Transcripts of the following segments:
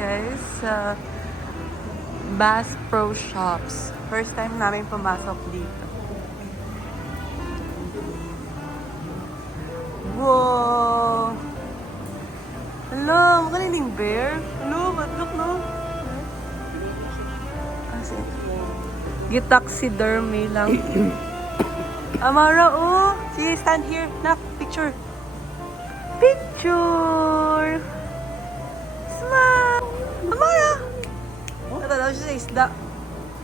guys sa Bass Pro Shops. First time namin pumasok dito. Wow! Hello, magaling bear. Hello, look no. Gitaxidermy lang. Amara, oh! Sige, stand here. Nak, picture. Picture! Smile! Amara! Natalaw siya sa isda.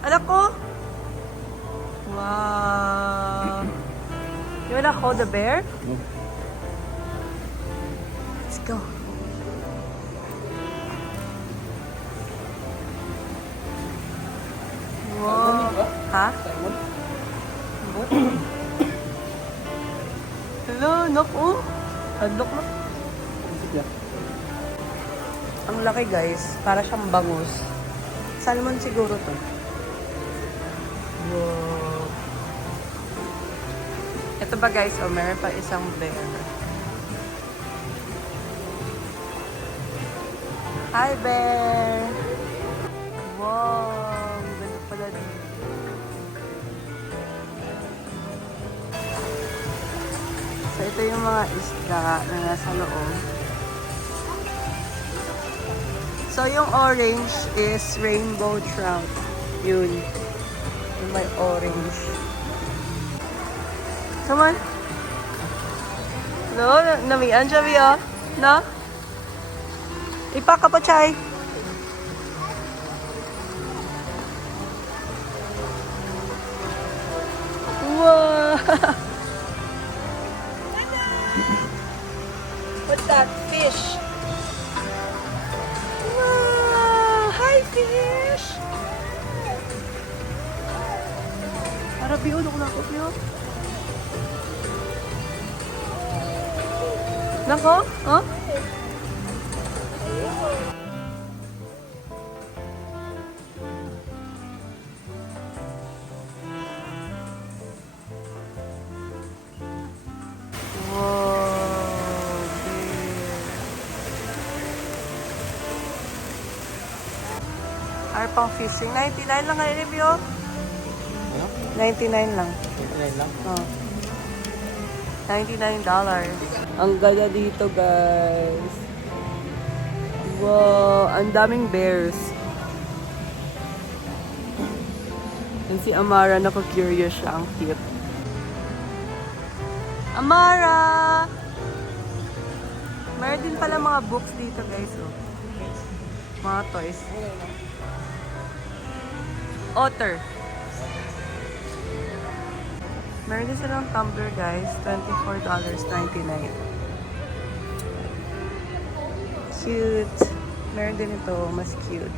Anak ko? Wow! You wanna hold the bear? Let's go. Wow! Ha? Hello, nok oh. Adlok na. Ang laki guys, para siyang bangus. Salmon siguro to. Wow. Ito ba guys, oh, meron pa isang bear. Hi bear! Wow, ganda pala dito. So, ito yung mga isda na nasa loob. So, yung orange is rainbow trout. Yun. Yung may orange. Come on. No, namian siya, Bia. No? Ipaka pa, Chay. Wow! What's that? Fish. Wow! Hi, fish! Para biyo, nung nako, biyo. Nako? Huh? Or pang fishing. 99 lang nga review. Ano? 99 lang. 99 lang? Oh. $99. Ang ganda dito, guys. Wow, ang daming bears. Yan si Amara, nako-curious siya. Ang cute. Amara! Meron din pala mga books dito, guys. Oh. Mga toys. Otter. Meron din silang tumbler, guys. $24.99. Cute. Meron din ito. Mas cute.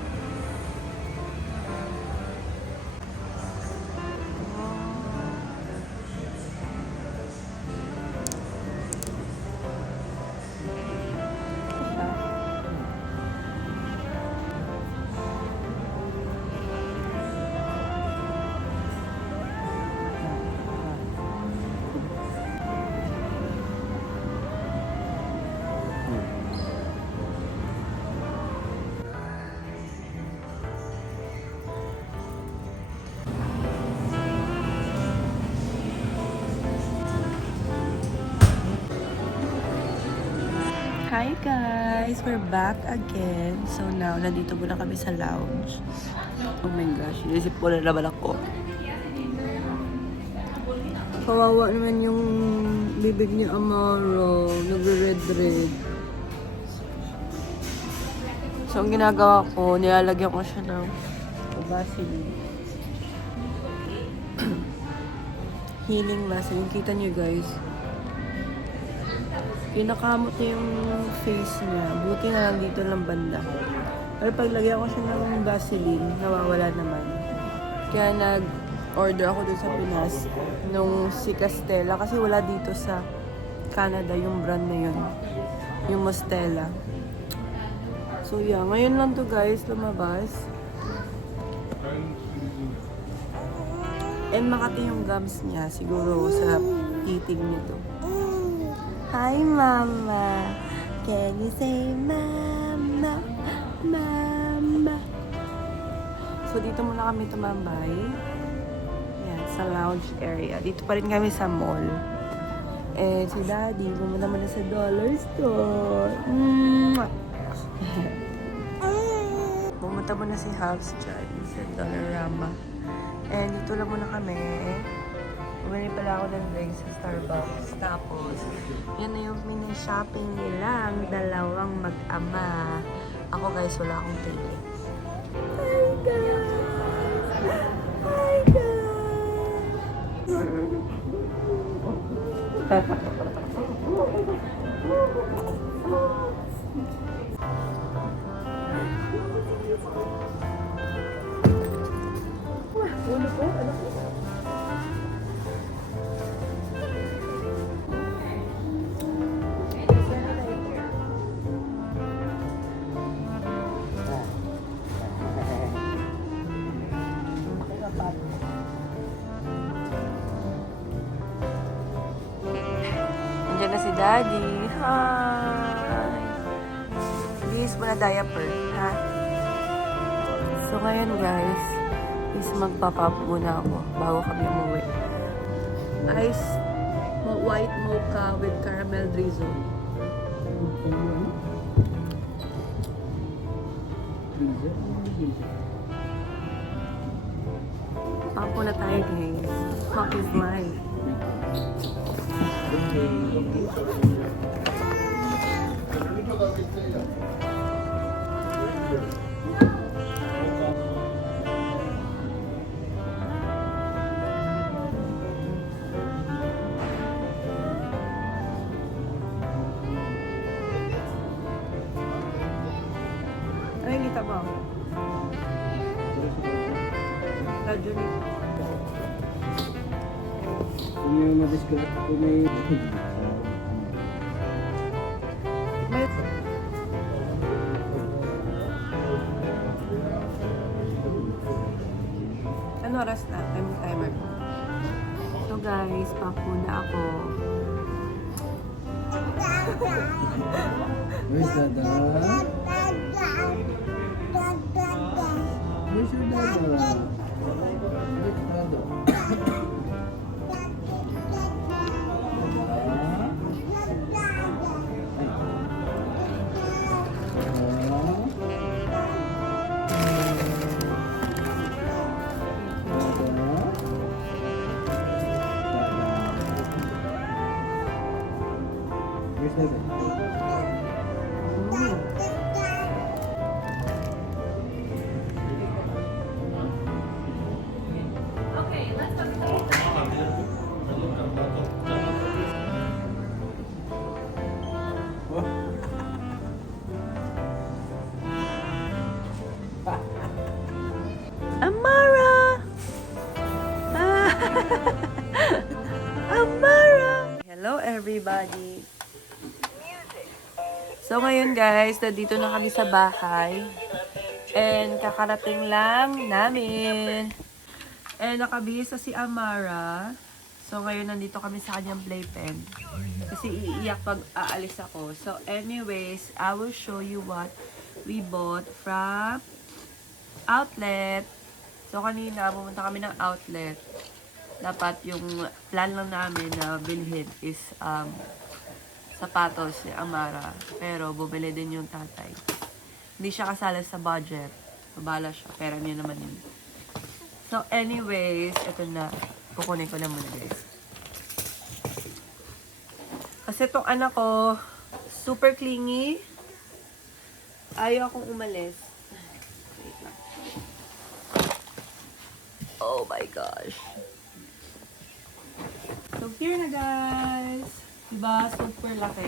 Hi guys! We're back again. So now, nandito muna kami sa lounge. Oh my gosh, inisip ko na naman ako. Kawawa naman yung bibig ni Amaro. Nagre-red-red. So ang ginagawa ko, nilalagyan ko siya ng Vaseline. Healing Vaseline. Kita niyo guys. Pinakamot niya yung face niya. Buti na lang dito lang banda. Pero pag lagyan ko siya ng Vaseline, nawawala naman. Kaya nag-order ako dun sa Pinas nung si Castella. Kasi wala dito sa Canada yung brand na yun. Yung Mostela. So yeah, ngayon lang to guys lumabas. And makati yung gums niya. Siguro sa eating nito. Hi, Mama. Can you say Mama? Mama. So, dito muna kami tumambay. Yan, sa lounge area. Dito pa rin kami sa mall. And si Daddy, pumunta muna sa dollar store. Pumunta muna si Hobbs dyan sa Dollarama. And dito lang muna kami. Bumili pala ako ng drinks sa Starbucks. Tapos, yan na yung mini-shopping nila. Ang dalawang mag-ama. Ako guys, wala akong tili. Hi guys! Hi guys! Ulo ko? Ano ko? Nandiyan na si Daddy. Hi! Please mo na diaper, ha? So ngayon guys, is magpa-pop muna ako bago kami umuwi. Ice white mocha with caramel drizzle. Pop muna tayo guys. Pop is life. Ano yung kita mo? Radyo nito. Kung may madisconnect, kung may... Ano oras na? Timer. So guys, papuna ako. Where's Dada? Where's your Dada? Where's Dada? Where's Dada? Amara! Amara! Hello everybody! So ngayon guys, nandito na kami sa bahay. And kakarating lang namin. And nakabihis na si Amara. So ngayon nandito kami sa kanyang playpen. Kasi iiyak pag aalis ako. So anyways, I will show you what we bought from outlet. So kanina pumunta kami ng outlet. Dapat yung plan lang namin na bilhin is sapatos ni Amara. Pero bumili din yung tatay. Hindi siya kasala sa budget. Mabala siya. Pera niya naman yun. So anyways, ito na. Kukunin ko na muna guys. Kasi itong anak ko, super clingy. Ayaw akong umalis. Wait lang. Oh my gosh. So here na guys. Diba? Super laki.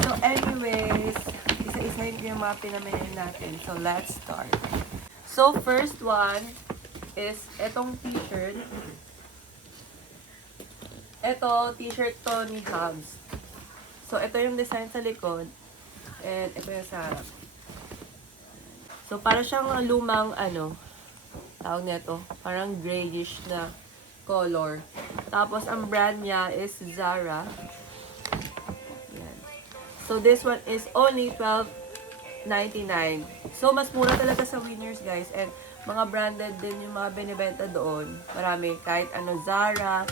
So anyways, isa-isahin ko yung mga pinamili natin. So let's start. So first one is etong t-shirt. Ito, t-shirt to ni Hobbs. So ito yung design sa likod. And ito yung sa harap. So para siyang lumang tawag nito, parang grayish na color. Tapos ang brand niya is Zara. Yan. So this one is only $12.99. So mas mura talaga sa Winners guys. And mga branded din yung mga binibenta doon. Marami, kahit ano, Zara,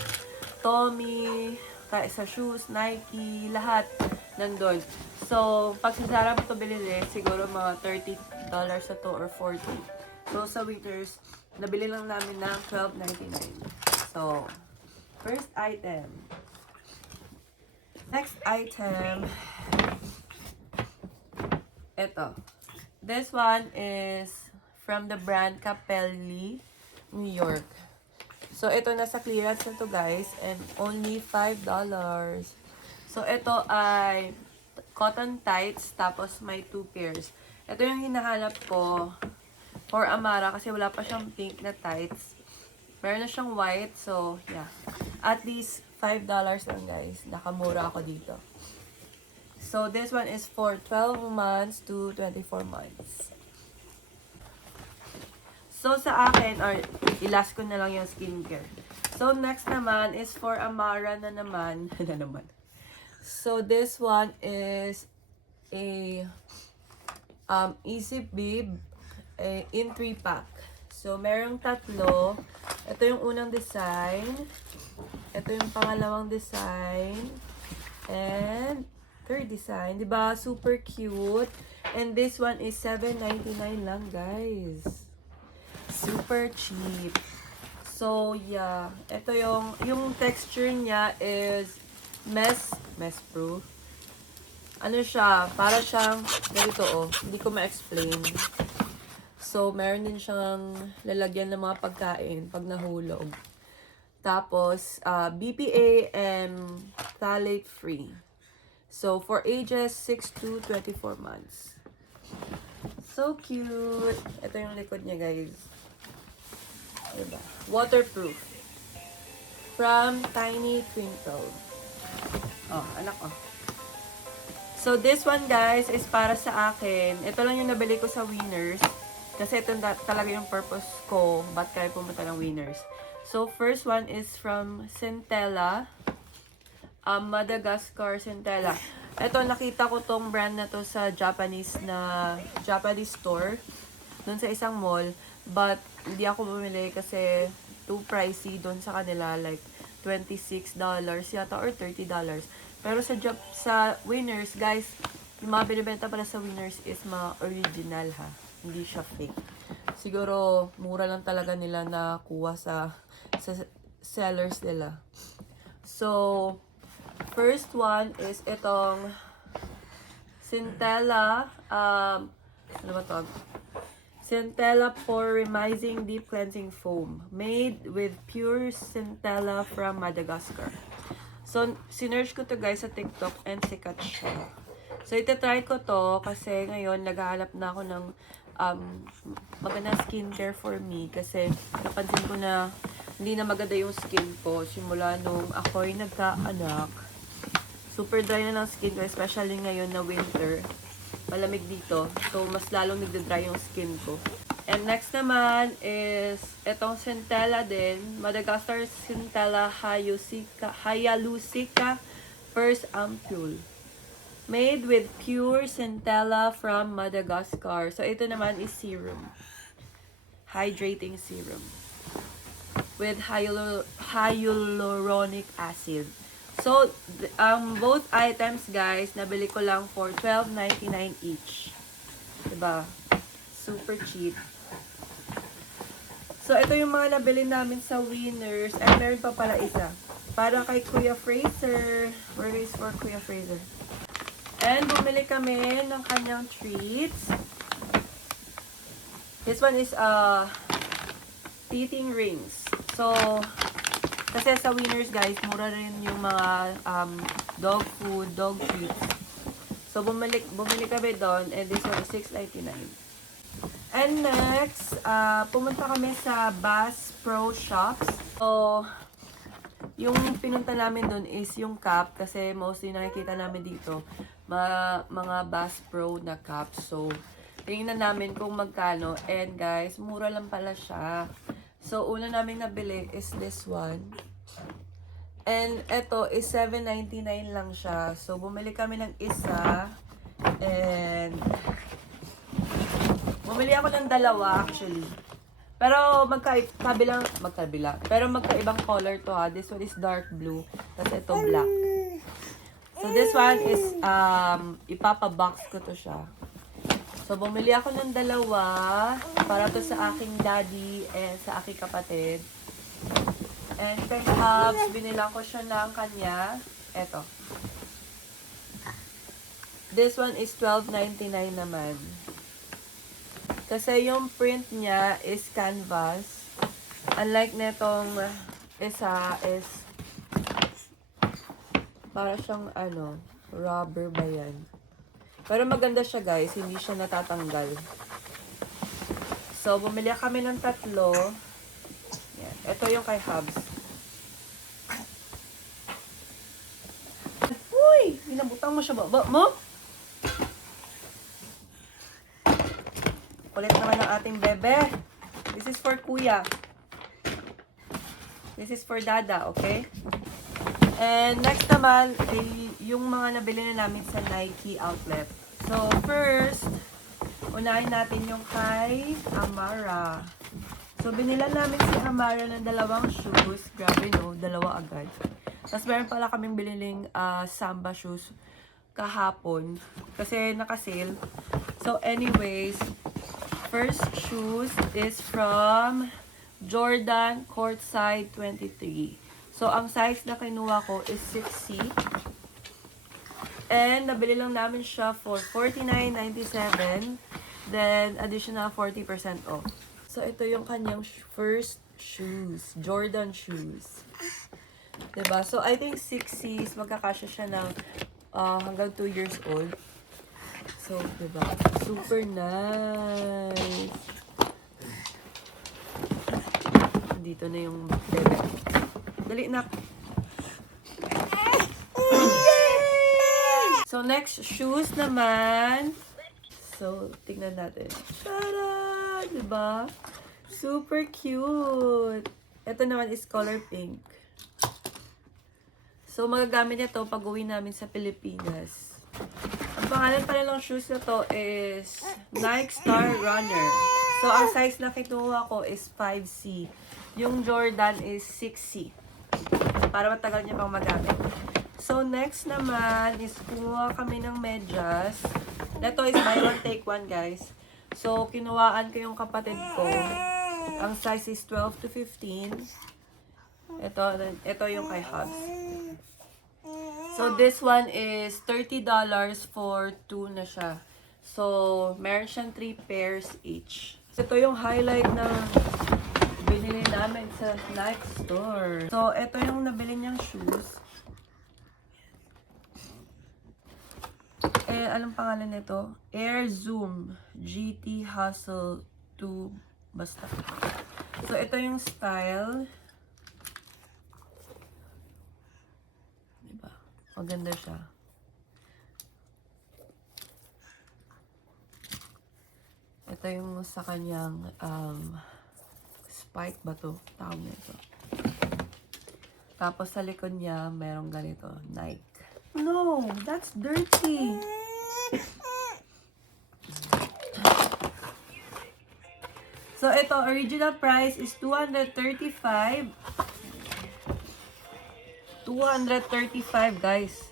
Tommy, kahit sa shoes, Nike, lahat nandun. So, pag sa Zara mo ito bilhin, siguro mga $30 na to or 40. So, sa Winners, nabili lang namin ng $12.99. So, first item. Next item, ito. This one is from the brand Capelli, New York. So, ito nasa clearance na to guys, and only $5. So, ito ay cotton tights, tapos may 2 pairs. Ito yung hinahanap ko for Amara kasi wala pa siyang pink na tights. Meron na siyang white, so yeah. At least $5 lang guys. Nakamura ako dito. So, this one is for 12 months to 24 months. So, sa akin, or ilas ko na lang yung skincare. So, next naman is for Amara na naman. So, this one is a Easy Bib in 3-pack. So, merong tatlo. Ito yung unang design. Ito yung pangalawang design. And third design. Diba? Super cute. And this one is $7.99 lang, guys. Super cheap. So, yeah. Ito yung texture niya is mess proof. Ano siya? Para siyang ganito, oh. Hindi ko ma-explain. So, meron din siyang lalagyan ng mga pagkain pag nahulog. Tapos, BPA and phthalate free. So, for ages 6 to 24 months. So cute! Ito yung likod niya, guys. Diba? Waterproof. From Tiny Twinkle. Oh, anak ko. So, this one, guys, is para sa akin. Ito lang yung nabili ko sa Winners. Kasi ito talaga yung purpose ko. Ba't kayo pumunta ng Winners? So, first one is from Centella. Madagascar Centella. Ito, nakita ko tong brand na to sa Japanese store. Doon sa isang mall. But, hindi ako bumili kasi too pricey doon sa kanila. Like, $26 yata or $30. Pero sa Winners, guys, yung mga binibenta pala sa Winners is mga original ha. Hindi siya fake. Siguro, mura lang talaga nila na kuha sa sellers nila. So, first one is itong Centella, ano ba to? Centella Poremizing Deep Cleansing Foam. Made with pure Centella from Madagascar. So, sinerge ko to guys sa TikTok and sikat siya. So, itatry ko to kasi ngayon naghahanap na ako ng magandang skincare for me kasi napansin ko na hindi na maganda yung skin ko simula nung ako'y nagkaanak. Super dry na ng skin ko, especially ngayon na winter. Malamig dito. So, mas lalong nagda-dry yung skin ko. And next naman is etong Centella din. Madagascar Centella Hyalusica First Ampule. Made with pure Centella from Madagascar. So, ito naman is serum. Hydrating serum. With hyaluronic acid. So, both items, guys, nabili ko lang for $12.99 each. Diba? Super cheap. So, ito yung mga nabili namin sa Winners. And meron pa pala isa. Para kay Kuya Fraser. Where is for Kuya Fraser? And bumili kami ng kanyang treats. This one is teething rings. So, kasi sa Winners, guys, mura rin yung mga dog food, dog treats. So, bumili kami doon. And this one is $6.99. And next, pumunta kami sa Bass Pro Shops. So, yung pinunta namin doon is yung cap. Kasi mostly nakikita namin dito, mga Bass Pro na cap. So, tingnan namin kung magkano. And guys, mura lang pala siya. So, una namin nabili is this one. And ito is $7.99 lang siya. So, bumili kami ng isa. And bumili ako ng dalawa actually. Pero magkabila. Pero magkaibang color to ha. This one is dark blue. Tapos ito black. So this one is, ipapabox ko to siya. So bumili ako ng dalawa para to sa aking daddy and sa aking kapatid. And kay Hubs, binilang ko siya ng kanya. Eto. This one is $12.99 naman. Kasi yung print niya is canvas. Unlike netong isa is para siyang rubber ba yan. Pero maganda siya guys, hindi siya natatanggal. So, bumili kami ng 3. Yan. Ito yung kay Hubs. Uy! Binabutang mo siya baba mo? Kulit naman ang ating bebe. This is for kuya. This is for dada, okay? And next naman, yung mga nabili na namin sa Nike outlet. So, first, unahin natin yung kay Amara. So, binila namin si Amara ng 2 shoes. Grabe no, 2 agad. Tapos meron pala kaming bililing Samba shoes kahapon. Kasi naka-sale. So, anyways, first shoes is from Jordan Courtside 23. So, ang size na kinuha ko is 6C. And, nabili lang namin siya for $49.97. Then, additional 40% off. So, ito yung kanyang first shoes. Jordan shoes. Diba? So, I think 6Cs, magkakasya siya ng hanggang 2 years old. So, diba? Super nice. Dito na yung bebe. Dali na. So, next, shoes naman. So, tignan natin. Tada! Diba? Super cute. Ito naman is color pink. So, magagamit niya to pag uwi namin sa Pilipinas. Ang pangalan pala ng shoes na to is Nike Star Runner. So, ang size na kinuha ko is 5C. Yung Jordan is 6C. Para matagal niya pang magamit. So, next naman is kumuha kami ng medyas. Ito is buy one, take one, guys. So, kinuhaan ko yung kapatid ko. Ang size is 12 to 15. Ito yung kay Hubs. So, this one is $30 for 2 na siya. So, meron siyang 3 pairs each. So, ito yung highlight na binili namin sa Nike store. So, ito yung nabili niyang shoes. Anong pangalan nito? Air Zoom GT Hustle 2 basta. So, ito yung style. Diba? Maganda siya. Ito yung sa kanyang spike ba to? Tawag na ito. Tapos sa likod niya, merong ganito. Nike. No, that's dirty. So, ito, original price is $235. $235, guys.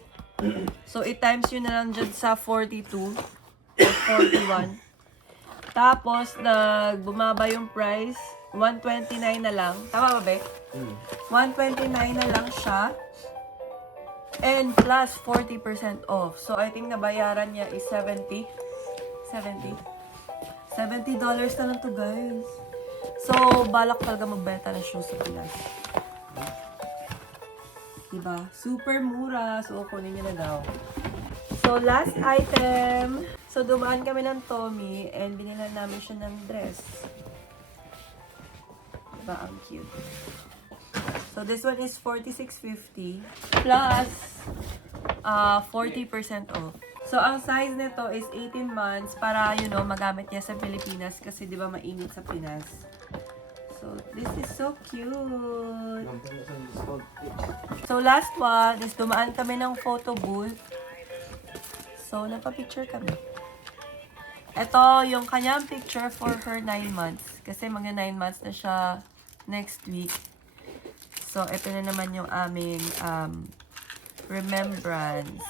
So, i-times yun na lang dyan sa 42 or 41. Tapos, bumaba yung price. $129 na lang. Tama ba, Bek? $129 na lang siya. And plus 40% off. So, I think nabayaran niya is $70 na lang to, guys. So, balak talaga magbenta ng shoes sa Pinas. Diba? Super mura. So, kunin niyo na daw. So, last item. So, dumaan kami ng Tommy and binilan namin siya ng dress. Diba? Ang cute. So, this one is $46.50 plus 40% off. So, ang size nito is 18 months para, magamit niya sa Pilipinas kasi, di ba, mainit sa Pinas. So, this is so cute. So, last one is dumaan kami ng photo booth. So, nagpa-picture kami. Ito yung kanyang picture for her 9 months. Kasi magna 9 months na siya next week. So, ito na naman yung aming remembrance.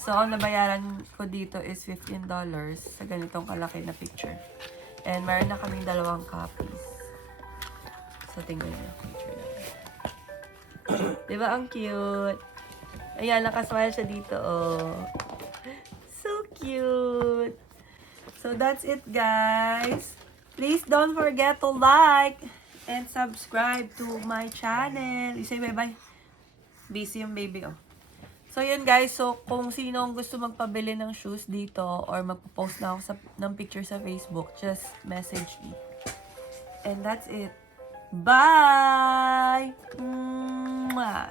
So, ang nabayaran ko dito is $15 sa ganitong kalaki na picture. And meron na kaming 2 copies. So, tingnan niyo yung picture na. Diba ang cute? Ayan, nakasmile siya dito, oh. So cute! So, that's it, guys. Please don't forget to like and subscribe to my channel. You say bye-bye. Busy yung baby, oh. So, yun, guys. So, kung sino ang gusto magpabili ng shoes dito or magpo-post na ako ng picture sa Facebook, just message me. And that's it. Bye! Mwah!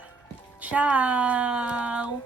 Ciao!